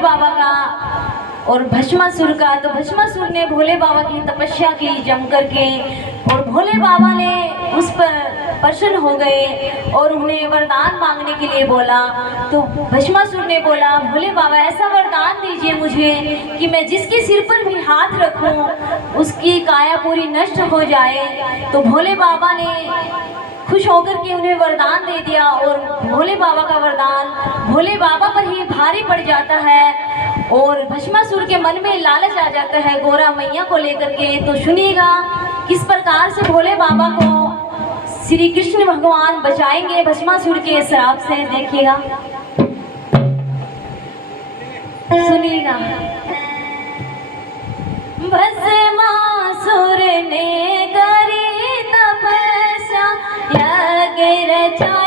बाबा का और भस्मासुर का। तो भस्मासुर ने भोले बाबा की तपस्या की जम करके और भोले बाबा ने उस पर प्रसन्न हो गए और उन्हें वरदान मांगने के लिए बोला। तो भस्मासुर ने बोला, भोले बाबा ऐसा वरदान दीजिए मुझे कि मैं जिसके सिर पर भी हाथ रखूं उसकी काया पूरी नष्ट हो जाए। तो भोले बाबा ने खुश होकर के उन्हें वरदान दे दिया और भोले बाबा का वरदान भोले बाबा पर ही भारी पड़ जाता है और भस्मासुर के मन में लालच आ जाता है गौरा मैया को लेकर के। तो सुनिएगा किस प्रकार से भोले बाबा को श्री कृष्ण भगवान बचाएंगे भस्मासुर के श्राप से, देखिएगा सुनिएगा। भस्मासुर ने करी तपस्या यज्ञ रचा